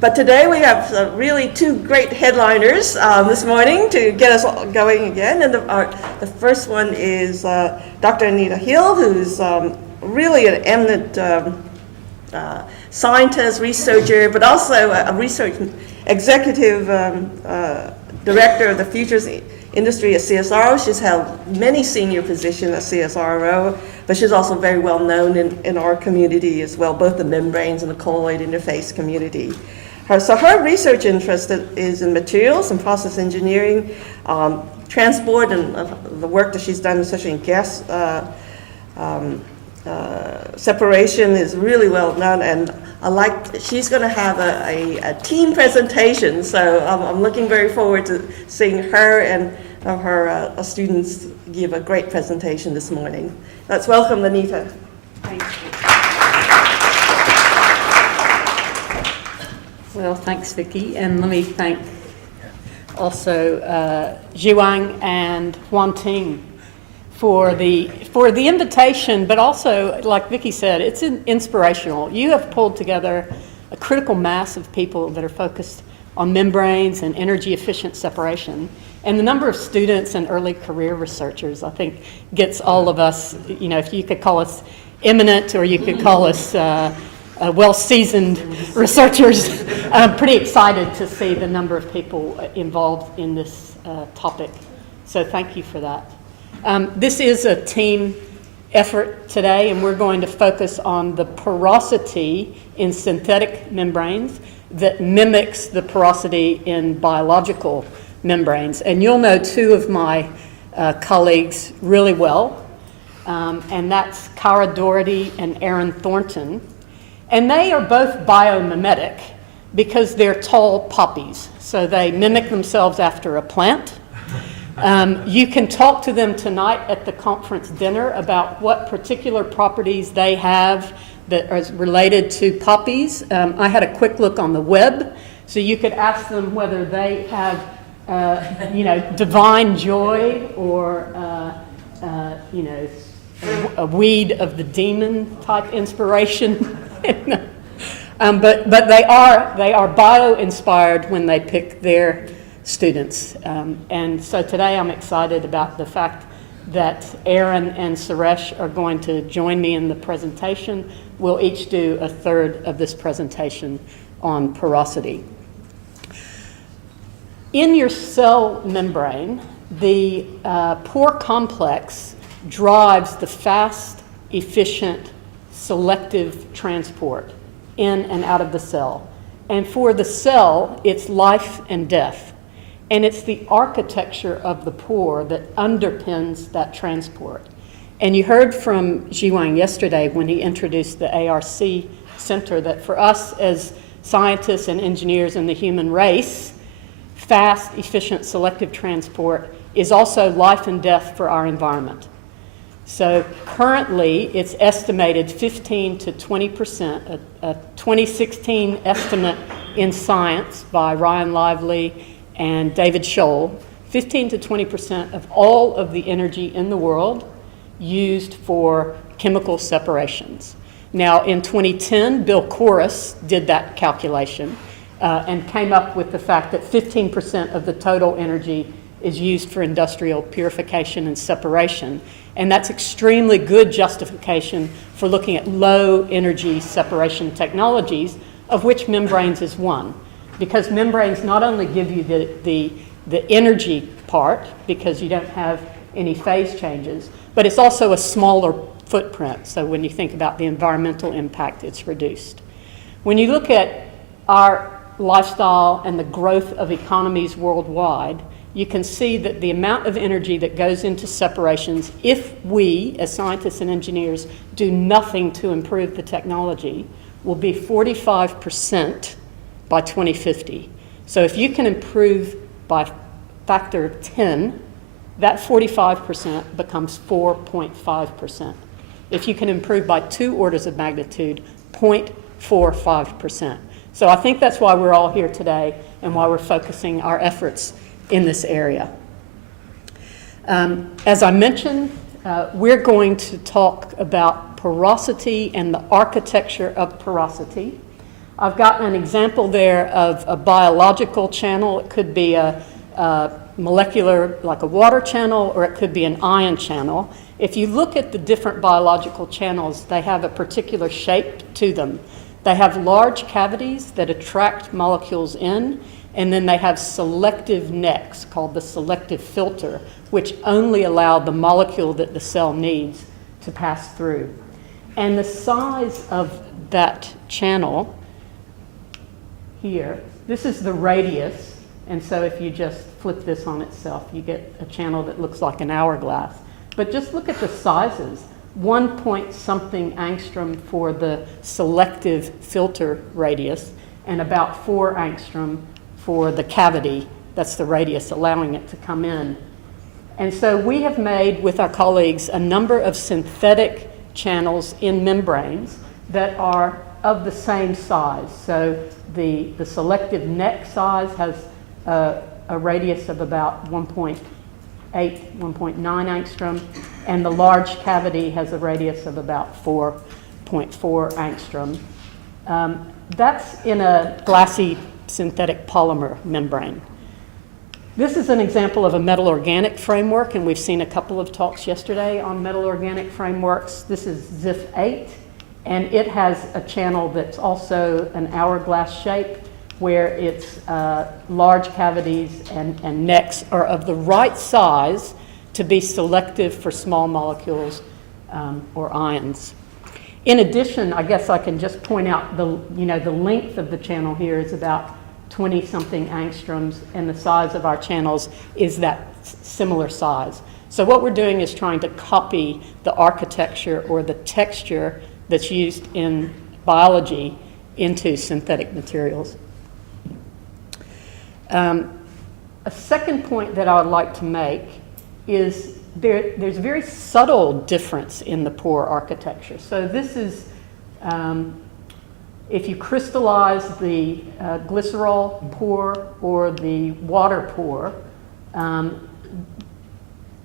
But today we have really two great headliners this morning to get us all going again. And the first one is Dr. Anita Hill, who's really an eminent scientist, researcher, but also a research executive director of the Futures Industry at CSIRO. She's held many senior positions at CSIRO, but she's also very well known in our community as well, both the membranes and the colloid interface community. So her research interest is in materials and process engineering, transport, and the work that she's done, especially in gas separation, is really well known. And she's going to have a team presentation, so I'm looking very forward to seeing her and her students give a great presentation this morning. Let's welcome Anita. Thank you. Well, thanks, Vicki, and let me thank also Zhiwang and Huan Ting for the invitation, but also, like Vicki said, it's inspirational. You have pulled together a critical mass of people that are focused on membranes and energy efficient separation. And the number of students and early career researchers, I think, gets all of us, you know, if you could call us eminent or you could call us well-seasoned researchers, I'm pretty excited to see the number of people involved in this topic. So thank you for that. This is a team effort today, and we're going to focus on the porosity in synthetic membranes that mimics the porosity in biological membranes. And you'll know two of my colleagues really well, and that's Cara Doherty and Aaron Thornton. And they are both biomimetic because they're tall poppies, so they mimic themselves after a plant. You can talk to them tonight at the conference dinner about what particular properties they have that are related to poppies. I had a quick look on the web, so you could ask them whether they have, divine joy or, a weed of the demon type inspiration. But they are bio-inspired when they pick their students. And so today I'm excited about the fact that Aaron and Suresh are going to join me in the presentation. We'll each do a third of this presentation on porosity. In your cell membrane, the pore complex drives the fast, efficient, selective transport in and out of the cell. And for the cell, it's life and death. And it's the architecture of the pore that underpins that transport. And you heard from Zhiwang yesterday when he introduced the ARC Center that for us as scientists and engineers in the human race, fast, efficient, selective transport is also life and death for our environment. So currently, it's estimated 15 to 20%, a 2016 estimate in Science by Ryan Lively and David Scholl, 15 to 20% of all of the energy in the world used for chemical separations. Now, in 2010, Bill Corus did that calculation and came up with the fact that 15% of the total energy is used for industrial purification and separation. And that's extremely good justification for looking at low energy separation technologies, of which membranes is one. Because membranes not only give you the energy part, because you don't have any phase changes, but it's also a smaller footprint. So when you think about the environmental impact, it's reduced. When you look at our lifestyle and the growth of economies worldwide, you can see that the amount of energy that goes into separations, if we, as scientists and engineers, do nothing to improve the technology, will be 45% by 2050. So if you can improve by factor 10, that 45% becomes 4.5%. If you can improve by 2 orders of magnitude, 0.45%. So I think that's why we're all here today and why we're focusing our efforts in this area. As I mentioned, we're going to talk about porosity and the architecture of porosity. I've got an example there of a biological channel. It could be a molecular, like a water channel, or it could be an ion channel. If you look at the different biological channels, they have a particular shape to them. They have large cavities that attract molecules in, and then they have selective necks called the selective filter, which only allow the molecule that the cell needs to pass through. And the size of that channel here, this is the radius, and so if you just flip this on itself, you get a channel that looks like an hourglass. But just look at the sizes. 1 point something angstrom for the selective filter radius, and about 4 angstrom for the cavity, that's the radius allowing it to come in. And so we have made, with our colleagues, a number of synthetic channels in membranes that are of the same size. So the selective neck size has a radius of about 1.8, 1.9 angstrom, and the large cavity has a radius of about 4.4 angstrom. That's in a glassy synthetic polymer membrane. This is an example of a metal organic framework, and we've seen a couple of talks yesterday on metal organic frameworks. This is ZIF-8, and it has a channel that's also an hourglass shape, where its large cavities and necks are of the right size to be selective for small molecules or ions. In addition, I guess I can just point out the length of the channel here is about 20-something angstroms, and the size of our channels is that similar size. So what we're doing is trying to copy the architecture or the texture that's used in biology into synthetic materials. A second point that I would like to make is there's a very subtle difference in the pore architecture. So this is, if you crystallize the glycerol pore or the water pore,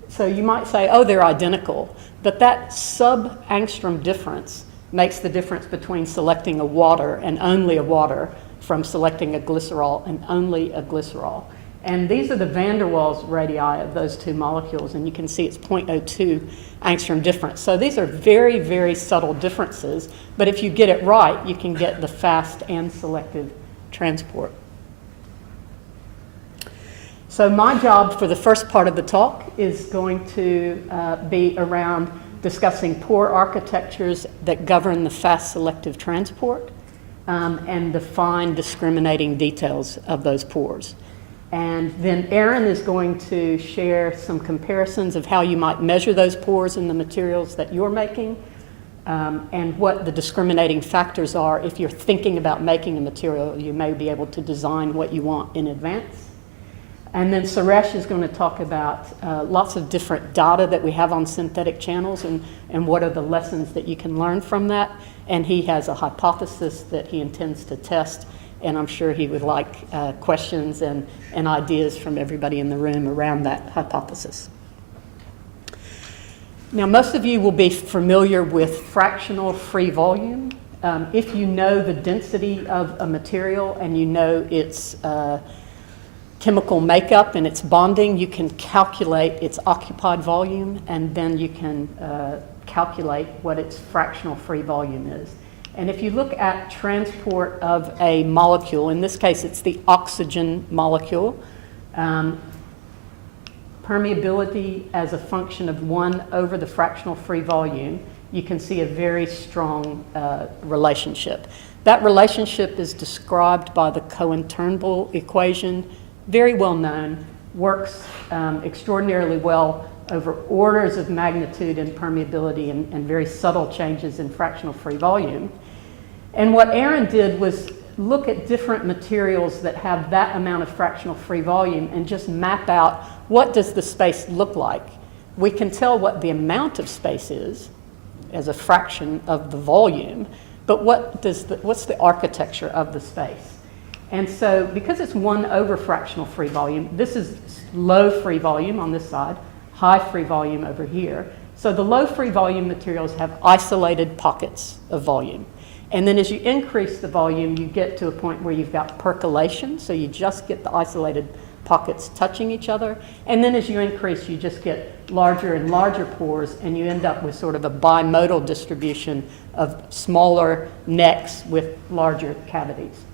so you might say, oh, they're identical, but that sub-angstrom difference makes the difference between selecting a water and only a water from selecting a glycerol and only a glycerol. And these are the van der Waals radii of those two molecules, and you can see it's 0.02 angstrom difference. So these are very, very subtle differences, but if you get it right, you can get the fast and selective transport. So my job for the first part of the talk is going to be around discussing pore architectures that govern the fast selective transport and the fine discriminating details of those pores. And then Erin is going to share some comparisons of how you might measure those pores in the materials that you're making and what the discriminating factors are. If you're thinking about making a material, you may be able to design what you want in advance. And then Suresh is going to talk about lots of different data that we have on synthetic channels and what are the lessons that you can learn from that. And he has a hypothesis that he intends to test, and I'm sure he would like questions and ideas from everybody in the room around that hypothesis. Now, most of you will be familiar with fractional free volume. If you know the density of a material and you know its chemical makeup and its bonding, you can calculate its occupied volume, and then you can calculate what its fractional free volume is. And if you look at transport of a molecule, in this case it's the oxygen molecule, permeability as a function of 1 over the fractional free volume, you can see a very strong relationship. That relationship is described by the Cohen-Turnbull equation, very well known, works extraordinarily well over orders of magnitude in permeability and very subtle changes in fractional free volume. And what Erin did was look at different materials that have that amount of fractional free volume and just map out what does the space look like. We can tell what the amount of space is as a fraction of the volume, but what's the architecture of the space? And so because it's 1 over fractional free volume, this is low free volume on this side, high free volume over here. So the low free volume materials have isolated pockets of volume. And then as you increase the volume, you get to a point where you've got percolation, so you just get the isolated pockets touching each other. And then as you increase, you just get larger and larger pores, and you end up with sort of a bimodal distribution of smaller necks with larger cavities.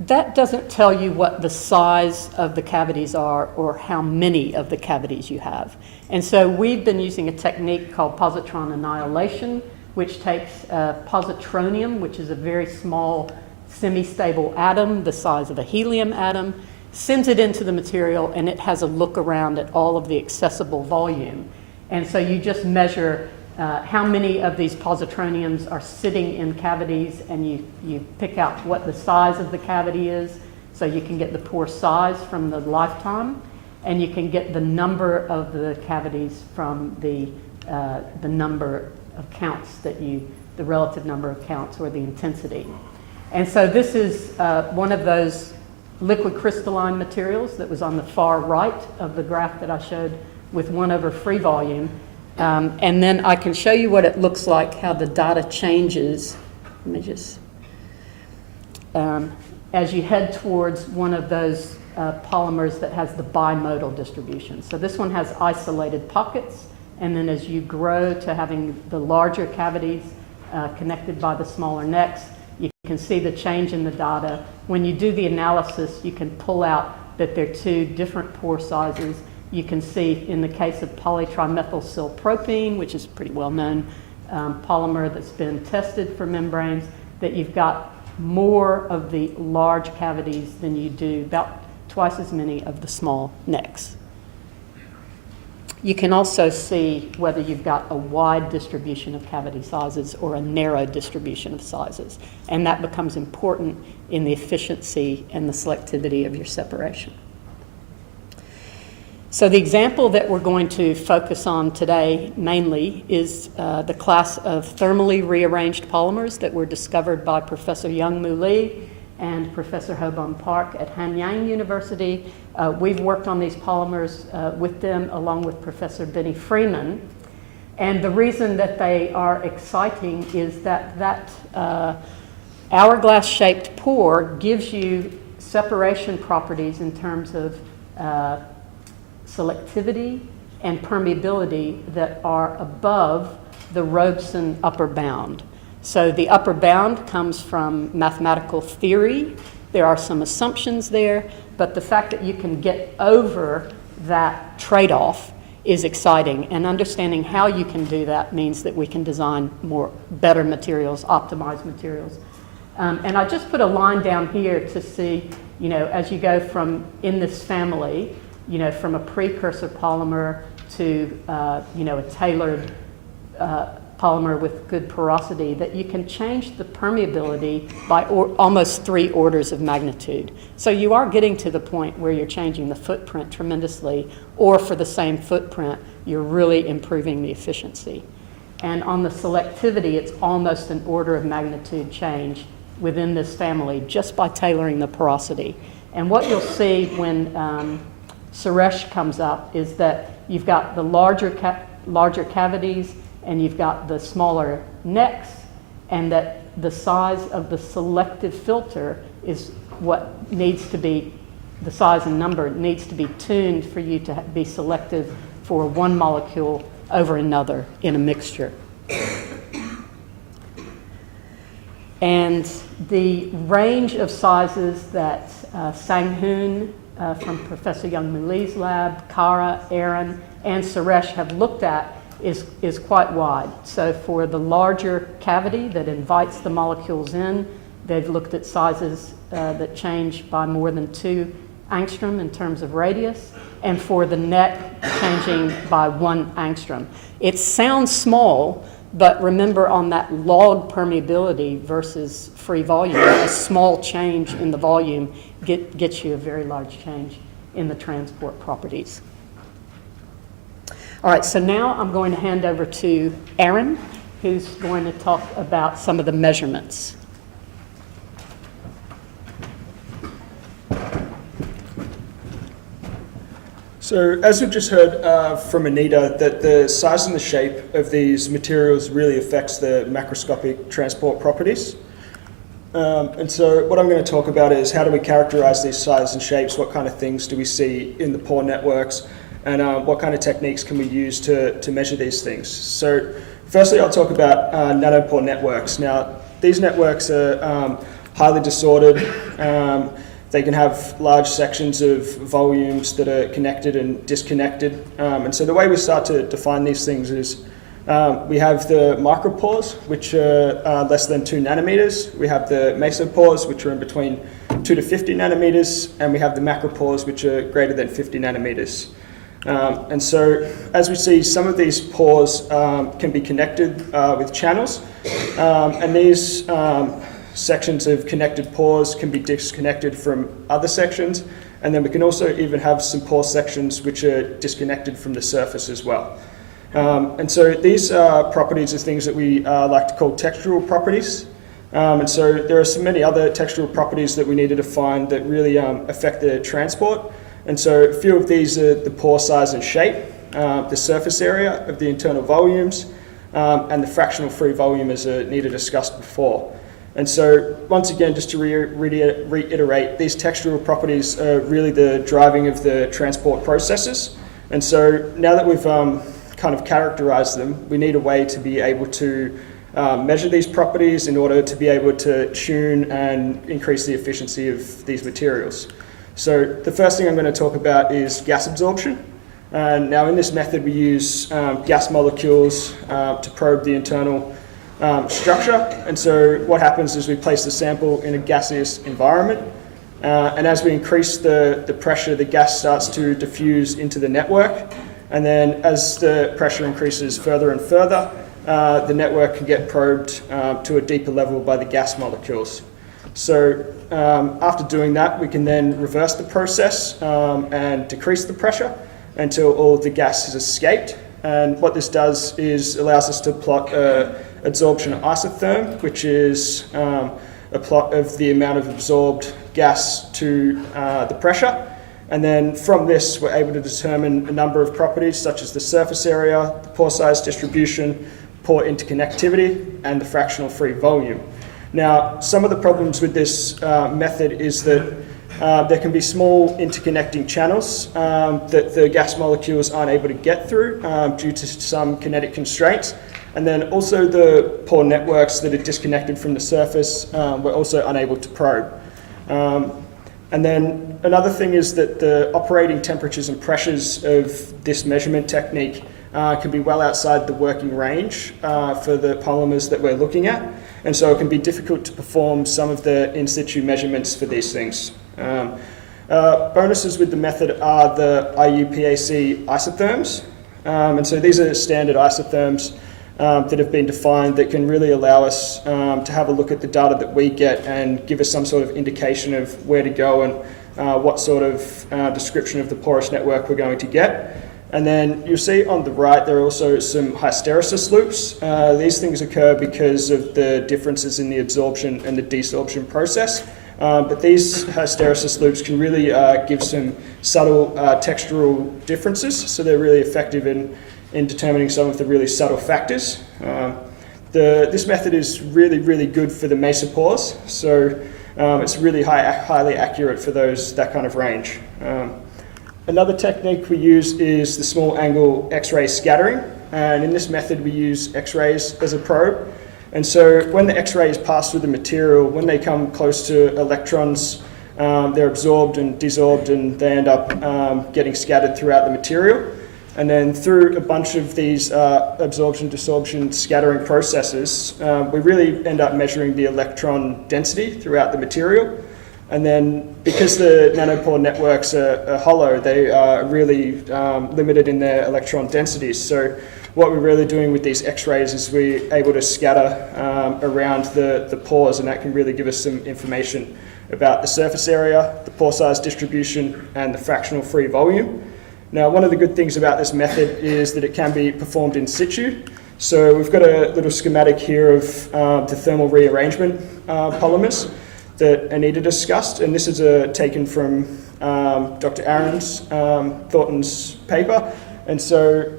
That doesn't tell you what the size of the cavities are or how many of the cavities you have. And so we've been using a technique called positron annihilation, which takes positronium, which is a very small semi-stable atom the size of a helium atom, sends it into the material, and it has a look around at all of the accessible volume. And so you just measure how many of these positroniums are sitting in cavities, and you pick out what the size of the cavity is, so you can get the pore size from the lifetime, and you can get the number of the cavities from the number of counts the relative number of counts or the intensity. And so this is one of those liquid crystalline materials that was on the far right of the graph that I showed with 1 over free volume. And then I can show you what it looks like, how the data changes. Let me just, as you head towards one of those polymers that has the bimodal distribution. So this one has isolated pockets, and then as you grow to having the larger cavities connected by the smaller necks, you can see the change in the data. When you do the analysis, you can pull out that they're 2 different pore sizes. You can see in the case of polytrimethylsilpropene, which is a pretty well-known polymer that's been tested for membranes, that you've got more of the large cavities than you do, about twice as many of the small necks. You can also see whether you've got a wide distribution of cavity sizes or a narrow distribution of sizes, and that becomes important in the efficiency and the selectivity of your separation. So the example that we're going to focus on today mainly is the class of thermally rearranged polymers that were discovered by Professor Young-Moo Lee and Professor Ho-Bum Park at Hanyang University. We've worked on these polymers with them along with Professor Benny Freeman. And the reason that they are exciting is that hourglass-shaped pore gives you separation properties in terms of selectivity and permeability that are above the Robeson upper bound. So the upper bound comes from mathematical theory. There are some assumptions there, but the fact that you can get over that trade-off is exciting, and understanding how you can do that means that we can design better materials, optimized materials. And I just put a line down here to see, as you go from in this family, from a precursor polymer to, a tailored polymer with good porosity, that you can change the permeability by almost 3 orders of magnitude. So you are getting to the point where you're changing the footprint tremendously, or for the same footprint, you're really improving the efficiency. And on the selectivity, it's almost an order of magnitude change within this family just by tailoring the porosity. And what you'll see when Suresh comes up is that you've got the larger cavities and you've got the smaller necks, and that the size of the selective filter is what needs to be, the size and number needs to be tuned for you to be selective for one molecule over another in a mixture. And the range of sizes that Sang-Hoon from Professor Young-Moo Lee's lab, Kara, Aaron, and Suresh have looked at is quite wide. So for the larger cavity that invites the molecules in, they've looked at sizes that change by more than 2 angstrom in terms of radius, and for the neck changing by 1 angstrom. It sounds small, but remember on that log permeability versus free volume, a small change in the volume gets you a very large change in the transport properties. All right, so now I'm going to hand over to Aaron, who's going to talk about some of the measurements. So as we've just heard from Anita, that the size and the shape of these materials really affects the macroscopic transport properties. And so what I'm going to talk about is how do we characterize these sizes and shapes, what kind of things do we see in the pore networks, and what kind of techniques can we use to measure these things. So firstly, I'll talk about nanopore networks. Now, these networks are highly disordered. They can have large sections of volumes that are connected and disconnected. And so the way we start to define these things is we have the micropores, which are less than 2 nanometers. We have the mesopores, which are in between 2 to 50 nanometers. And we have the macropores, which are greater than 50 nanometers. And so as we see, some of these pores can be connected with channels. And these sections of connected pores can be disconnected from other sections, and then we can also even have some pore sections which are disconnected from the surface as well. And so these properties are things that we like to call textural properties. And so there are so many other textural properties that we need to define that really affect the transport. And so a few of these are the pore size and shape, the surface area of the internal volumes, and the fractional free volume, as Anita discussed before. And so once again, just to reiterate, these textural properties are really the driving of the transport processes. And so now that we've kind of characterized them, we need a way to be able to measure these properties in order to be able to tune and increase the efficiency of these materials. So the first thing I'm going to talk about is gas absorption. And now in this method, we use gas molecules to probe the internal structure. And so what happens is we place the sample in a gaseous environment, and as we increase the pressure, the gas starts to diffuse into the network, and then as the pressure increases further and further, the network can get probed to a deeper level by the gas molecules. So after doing that, we can then reverse the process and decrease the pressure until all the gas has escaped. And what this does is allows us to plot absorption isotherm, which is a plot of the amount of absorbed gas to the pressure. And then from this, we're able to determine a number of properties such as the surface area, the pore size distribution, pore interconnectivity, and the fractional free volume. Now, some of the problems with this method is that there can be small interconnecting channels that the gas molecules aren't able to get through due to some kinetic constraints. And then also the pore networks that are disconnected from the surface, we're also unable to probe. And then another thing is that the operating temperatures and pressures of this measurement technique can be well outside the working range for the polymers that we're looking at. And so it can be difficult to perform some of the in situ measurements for these things. Bonuses with the method are the IUPAC isotherms. And so these are standard isotherms that have been defined that can really allow us to have a look at the data that we get and give us some sort of indication of where to go and what sort of description of the porous network we're going to get. And then you'll see on the right there are also some hysteresis loops. These things occur because of the differences in the absorption and the desorption process. But these hysteresis loops can really give some subtle textural differences, so they're really effective in determining some of the really subtle factors. This method is really good for the mesopores, so it's really highly accurate for that kind of range. Another technique we use is the small angle X-ray scattering, and in this method we use X-rays as a probe. And so when the X-rays pass through the material, when they come close to electrons, they're absorbed and desorbed, and they end up getting scattered throughout the material. And then through a bunch of these absorption, desorption, scattering processes, we really end up measuring the electron density throughout the material. And then because the nanopore networks are hollow, they are really limited in their electron densities. So what we're really doing with these X-rays is we're able to scatter around the pores, and that can really give us some information about the surface area, the pore size distribution, and the fractional free volume. Now, one of the good things about this method is that it can be performed in situ. So we've got a little schematic here of the thermal rearrangement polymers. that Anita discussed, and this is taken from Dr. Aaron's Thornton's paper. And so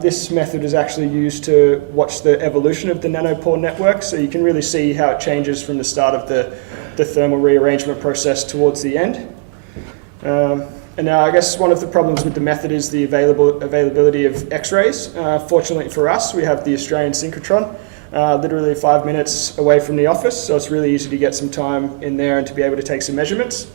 this method is actually used to watch the evolution of the nanopore network, so you can really see how it changes from the start of the thermal rearrangement process towards the end. And now I guess one of the problems with the method is the availability of X-rays. Fortunately for us, we have the Australian synchrotron, literally 5 minutes away from the office, so it's really easy to get some time in there and to be able to take some measurements.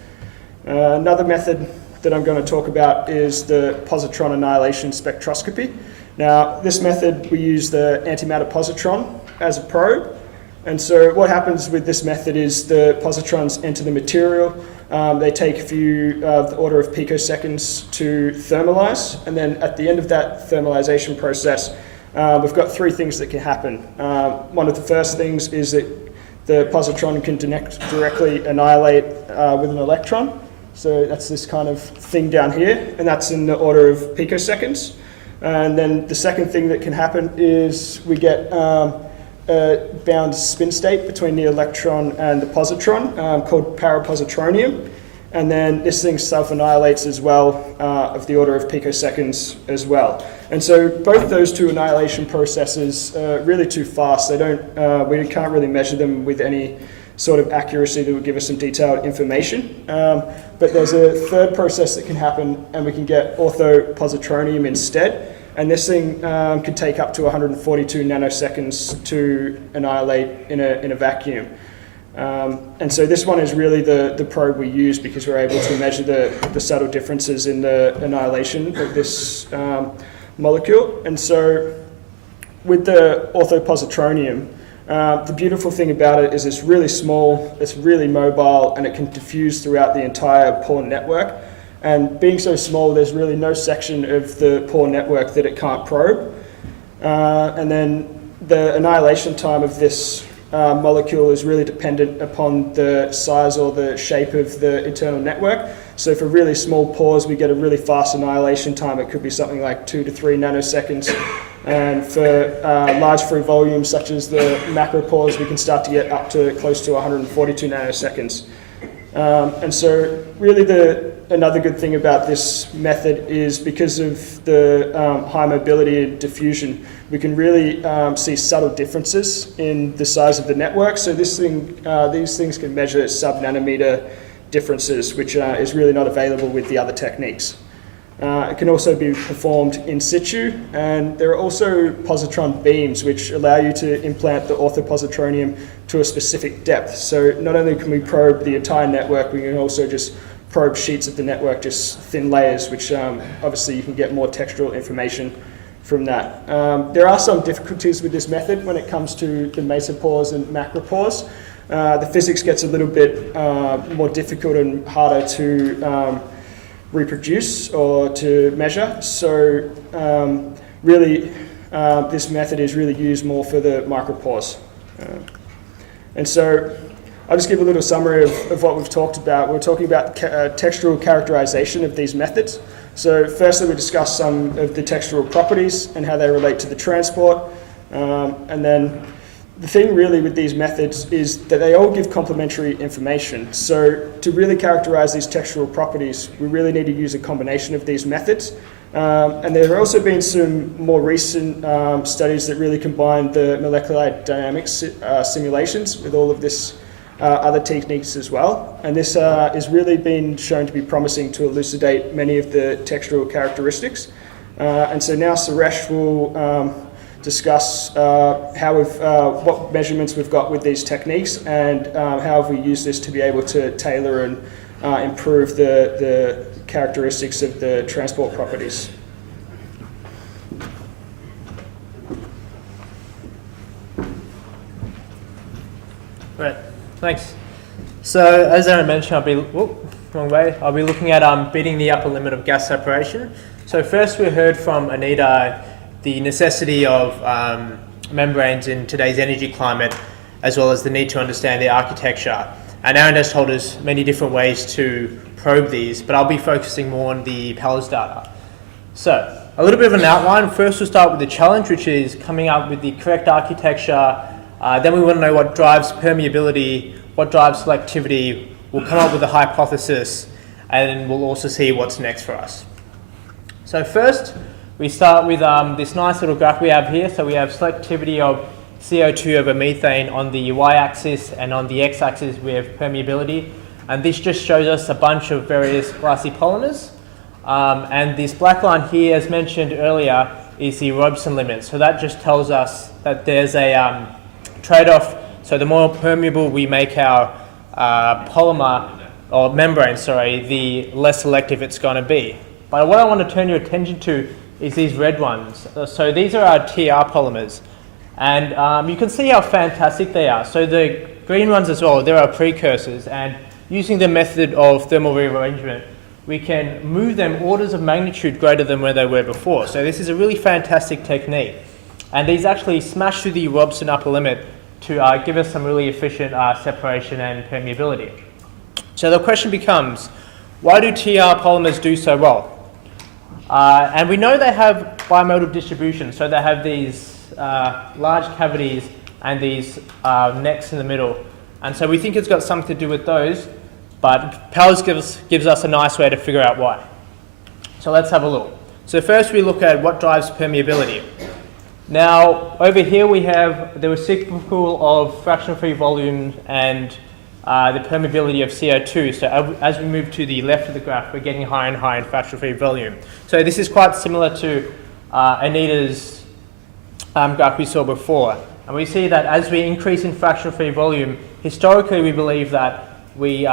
Another method that I'm going to talk about is the positron annihilation spectroscopy. Now, this method, we use the antimatter positron as a probe. And so what happens with this method is the positrons enter the material. They take a few, the order of picoseconds to thermalize. And then at the end of that thermalization process, we've got three things that can happen. One of the first things is that the positron can directly annihilate with an electron. So that's this kind of thing down here, and that's in the order of picoseconds. And then the second thing that can happen is we get a bound spin state between the electron and the positron called parapositronium. And then this thing self-annihilates as well of the order of picoseconds as well. And so both those two annihilation processes are really too fast. They don't, we can't really measure them with any sort of accuracy that would give us some detailed information. But there's a third process that can happen, and we can get orthopositronium instead. And this thing can take up to 142 nanoseconds to annihilate in a vacuum. And so this one is really the probe we use because we're able to measure the subtle differences in the annihilation of this molecule. And so with the orthopositronium, the beautiful thing about it is it's really small, it's really mobile, and it can diffuse throughout the entire pore network. And being so small, there's really no section of the pore network that it can't probe. And then the annihilation time of this molecule is really dependent upon the size or the shape of the internal network. So for really small pores, we get a really fast annihilation time. It could be something like 2 to 3 nanoseconds. And for large free volumes, such as the macropores, we can start to get up to close to 142 nanoseconds. And so really another good thing about this method is because of the high mobility and diffusion, we can really see subtle differences in the size of the network. So these things can measure sub-nanometer differences, which is really not available with the other techniques. It can also be performed in situ, and there are also positron beams which allow you to implant the orthopositronium to a specific depth. So not only can we probe the entire network, we can also just probe sheets of the network, just thin layers, which obviously you can get more textural information from that. There are some difficulties with this method when it comes to the mesopores and macropores. The physics gets a little bit more difficult and harder to reproduce or to measure. So really this method is really used more for the micropores. And so I'll just give a little summary of what we've talked about. We're talking about textural characterization of these methods. So firstly, we discussed some of the textural properties and how they relate to the transport. And then the thing really with these methods is that they all give complementary information. So to really characterize these textural properties, we really need to use a combination of these methods. And there have also been some more recent studies that really combine the molecular dynamics simulations with all of this other techniques as well. And this has really been shown to be promising to elucidate many of the textural characteristics. And so now Suresh will discuss what measurements we've got with these techniques and how have we used this to be able to tailor and improve the characteristics of the transport properties. Right, thanks. So as Aaron mentioned, I'll be looking at beating the upper limit of gas separation. So first we heard from Anita the necessity of membranes in today's energy climate, as well as the need to understand the architecture. And Aaron has told us many different ways to probe these, but I'll be focusing more on the Pell's data. So a little bit of an outline. First we'll start with the challenge, which is coming up with the correct architecture. Then we want to know what drives permeability, what drives selectivity, we'll come up with a hypothesis, and then we'll also see what's next for us. So first, we start with this nice little graph we have here. So we have selectivity of CO2 over methane on the y-axis, and on the x-axis we have permeability. And this just shows us a bunch of various glassy polymers. And this black line here, as mentioned earlier, is the Robeson limit. So that just tells us that there's a trade-off. So the more permeable we make our polymer, or membrane, sorry, the less selective it's going to be. But what I want to turn your attention to is these red ones. So these are our TR polymers. And you can see how fantastic they are. So the green ones as well, they're our precursors. And using the method of thermal rearrangement, we can move them orders of magnitude greater than where they were before. So this is a really fantastic technique. And these actually smash through the Robeson upper limit to give us some really efficient separation and permeability. So the question becomes, why do TR polymers do so well? And we know they have bimodal distribution. So they have these large cavities and these necks in the middle. And so we think it's got something to do with those, but Powers gives us a nice way to figure out why. So let's have a look. So first we look at what drives permeability. Now over here we have the reciprocal of fractional free volume and the permeability of CO2. So as we move to the left of the graph, we're getting higher and higher in fractional free volume. So this is quite similar to Anita's graph we saw before. And we see that as we increase in fractional free volume, historically we believe that we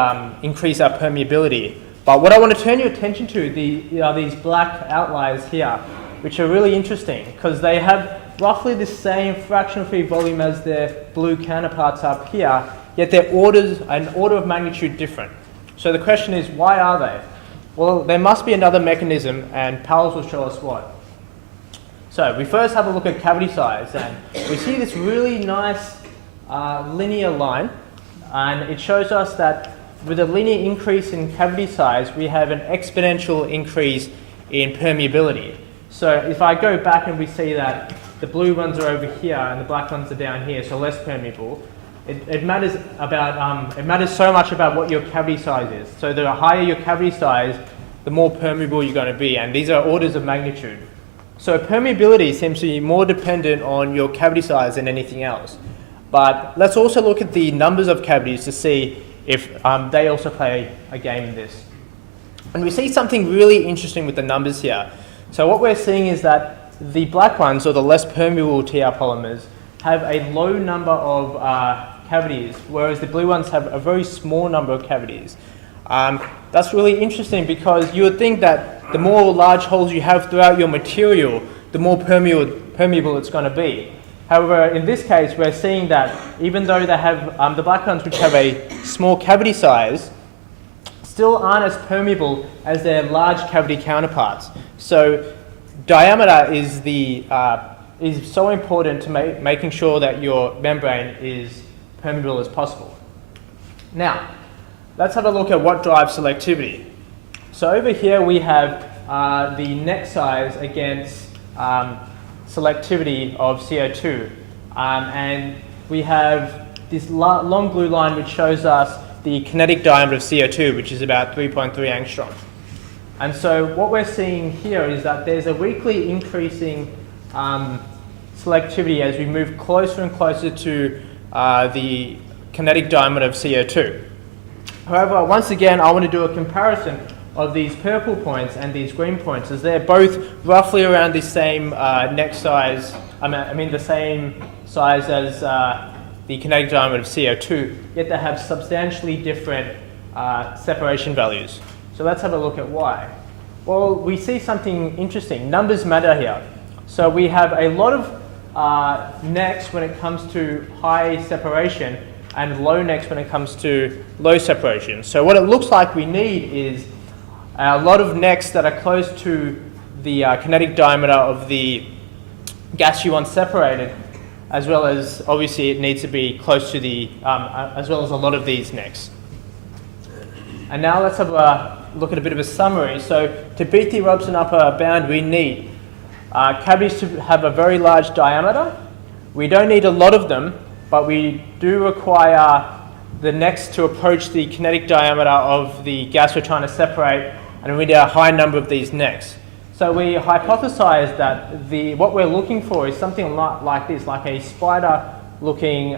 increase our permeability. But what I want to turn your attention to are these black outliers here, which are really interesting because they have roughly the same fractional free volume as their blue counterparts up here, yet they're an order of magnitude different. So the question is, why are they? Well, there must be another mechanism, and Powers will show us what. So we first have a look at cavity size, and we see this really nice linear line, and it shows us that with a linear increase in cavity size, we have an exponential increase in permeability. So if I go back and we see that the blue ones are over here and the black ones are down here, so less permeable, it matters so much about what your cavity size is. So the higher your cavity size, the more permeable you're going to be, and these are orders of magnitude. So permeability seems to be more dependent on your cavity size than anything else. But let's also look at the numbers of cavities to see if they also play a game in this. And we see something really interesting with the numbers here. So what we're seeing is that the black ones, or the less permeable TR polymers, have a low number of cavities, whereas the blue ones have a very small number of cavities. That's really interesting because you would think that the more large holes you have throughout your material, the more permeable it's going to be. However, in this case, we're seeing that even though they have the black ones, which have a small cavity size, still aren't as permeable as their large cavity counterparts. So diameter is so important to making sure that your membrane is permeable as possible. Now, let's have a look at what drives selectivity. So over here we have the neck size against selectivity of CO2. And we have this long blue line which shows us the kinetic diameter of CO2, which is about 3.3 angstrom. And so what we're seeing here is that there's a weakly increasing selectivity as we move closer and closer to the kinetic diameter of CO2. However, once again, I want to do a comparison of these purple points and these green points, as they're both roughly around the same neck size, the same size as the kinetic diameter of CO2, yet they have substantially different separation values. So let's have a look at why. Well, we see something interesting. Numbers matter here. So we have a lot of necks when it comes to high separation and low necks when it comes to low separation. So what it looks like we need is a lot of necks that are close to the kinetic diameter of the gas you want separated, as well as obviously it needs to be close to the, as well as a lot of these necks. And now let's have a look at a bit of a summary. So to beat the Robeson upper bound, we need cavities to have a very large diameter. We don't need a lot of them, but we do require the next to approach the kinetic diameter of the gas we're trying to separate, and we need a high number of these necks. So we hypothesized that what we're looking for is something like this, like a spider-looking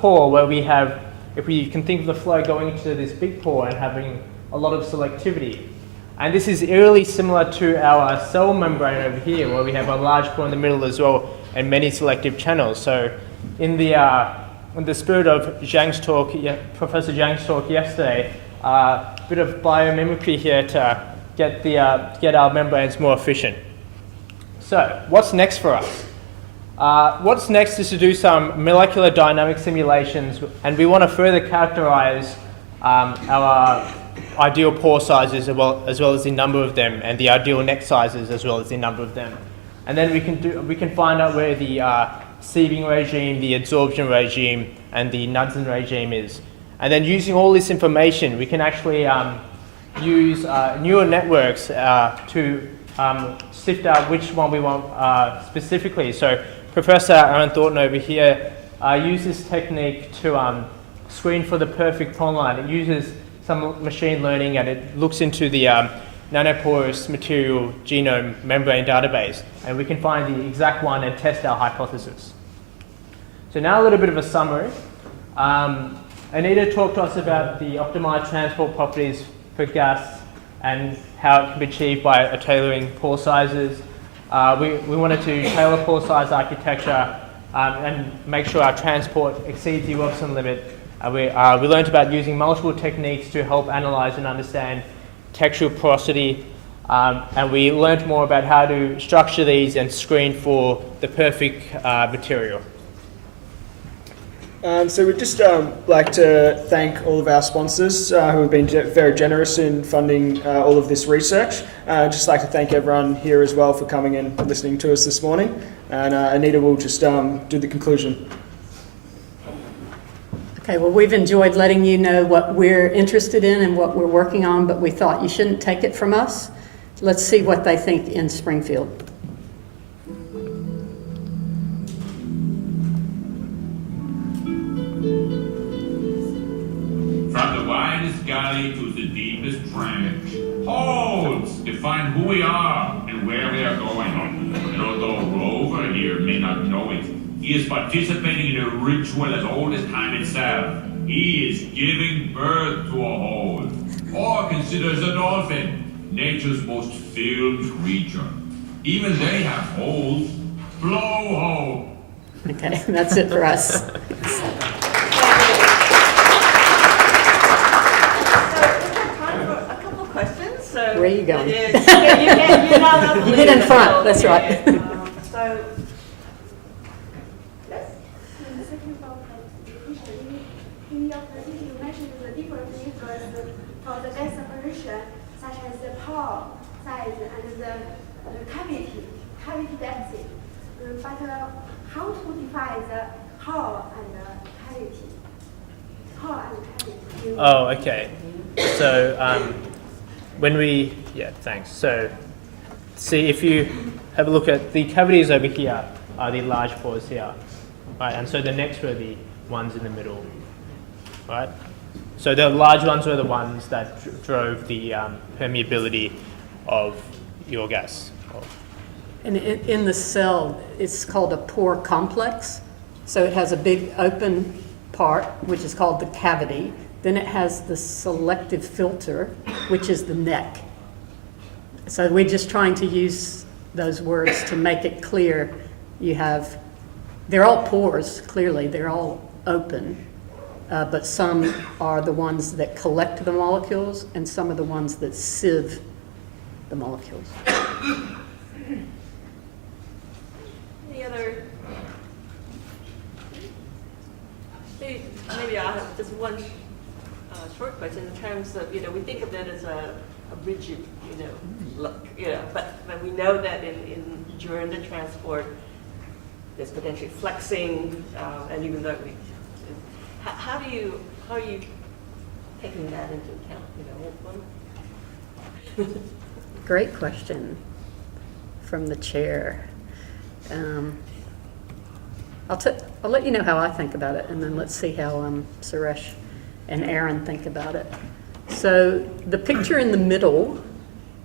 pore, where we have, if we can think of the flow going into this big pore and having a lot of selectivity. And this is eerily similar to our cell membrane over here, where we have a large pore in the middle as well, and many selective channels. So in the spirit of Zhang's talk, Professor Zhang's talk yesterday, a bit of biomimicry here to get our membranes more efficient. So what's next for us? What's next is to do some molecular dynamic simulations, and we want to further characterize our ideal pore sizes as well as the number of them, and the ideal neck sizes as well as the number of them. And then we can find out where the sieving regime, the adsorption regime, and the Knudsen regime is. And then using all this information, we can actually use neural networks to sift out which one we want specifically. So Professor Aaron Thornton over here uses this technique to screen for the perfect pore line. It uses some machine learning, and it looks into the nanoporous material genome membrane database, and we can find the exact one and test our hypothesis. So now a little bit of a summary. Anita talked to us about the optimized transport properties for gas and how it can be achieved by tailoring pore sizes. We wanted to tailor pore size architecture and make sure our transport exceeds the Robson limit. We learned about using multiple techniques to help analyze and understand textural porosity, and we learned more about how to structure these and screen for the perfect material. So we'd just like to thank all of our sponsors who have been very generous in funding all of this research. I'd just like to thank everyone here as well for coming in and listening to us this morning. And Anita will just do the conclusion. Okay, well, we've enjoyed letting you know what we're interested in and what we're working on, but we thought you shouldn't take it from us. Let's see what they think in Springfield. From the widest gully to the deepest trench, holes define who we are and where we are going. And although Rover here may not know it, he is participating in a ritual as old as time itself. He is giving birth to a hole. Or considers a dolphin, nature's most filmed creature. Even they have holes. Blow hole. Okay, that's it for us. So we have time for a couple of questions. So Where are you going? you're not You get in front, that's right. So, yes. The second about efficiency, in your presentation you mentioned the different influences for the gas separation, such as the pore size and the cavity density. But how to define the pore and cavity? Pore and cavity. Oh, okay. So thanks. So see, if you have a look at the cavities over here are the large pores here, right? And so the necks were the ones in the middle, right? So the large ones were the ones that drove the permeability of your gas. And in the cell, it's called a pore complex. So it has a big open part, which is called the cavity. Then it has the selective filter, which is the neck. So we're just trying to use those words to make it clear. They're all pores, clearly, they're all open, but some are the ones that collect the molecules and some are the ones that sieve the molecules. Any other? Maybe I'll have just one short question in terms of, we think of that as a rigid, look, but we know that during the transport, there's potentially flexing, and even though how are you taking that into account? Great question from the chair. I'll let you know how I think about it, and then let's see how Suresh and Aaron think about it. So the picture in the middle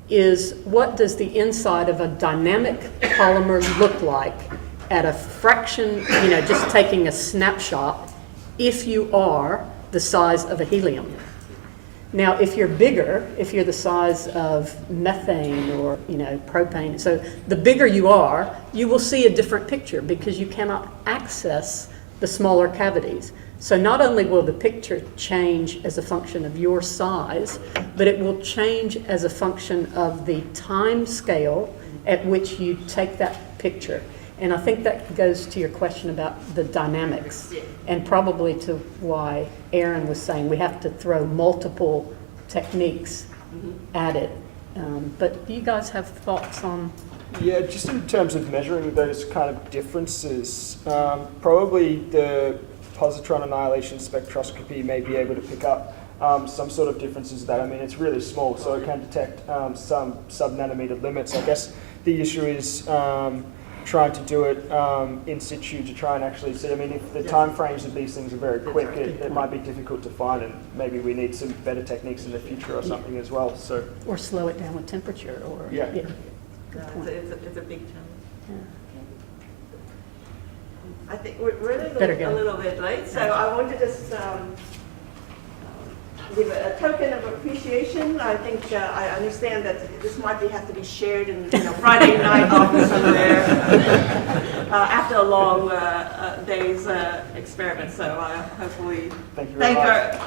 is what does the inside of a dynamic polymer look like at a fraction, just taking a snapshot, if you are the size of a helium. Now, if you're bigger, if you're the size of methane or, propane, so the bigger you are, you will see a different picture because you cannot access the smaller cavities. So not only will the picture change as a function of your size, but it will change as a function of the time scale at which you take that picture. And I think that goes to your question about the dynamics, and probably to why Aaron was saying we have to throw multiple techniques at it. But do you guys have thoughts on? Yeah, just in terms of measuring those kind of differences, probably the positron annihilation spectroscopy may be able to pick up some sort of differences that, it's really small, so it can detect some sub-nanometer limits. I guess the issue is trying to do it in situ to try and actually see. If the time frames of these things are very quick, it might be difficult to find, and maybe we need some better techniques in the future or something as well. So, or slow it down with temperature, or yeah. It's a big challenge. Yeah. I think we're running Better a go. little bit late, so I want to just give a token of appreciation. I think I understand that this might have to be shared in Friday night office somewhere after a long day's experiment. So hopefully Thank you very much.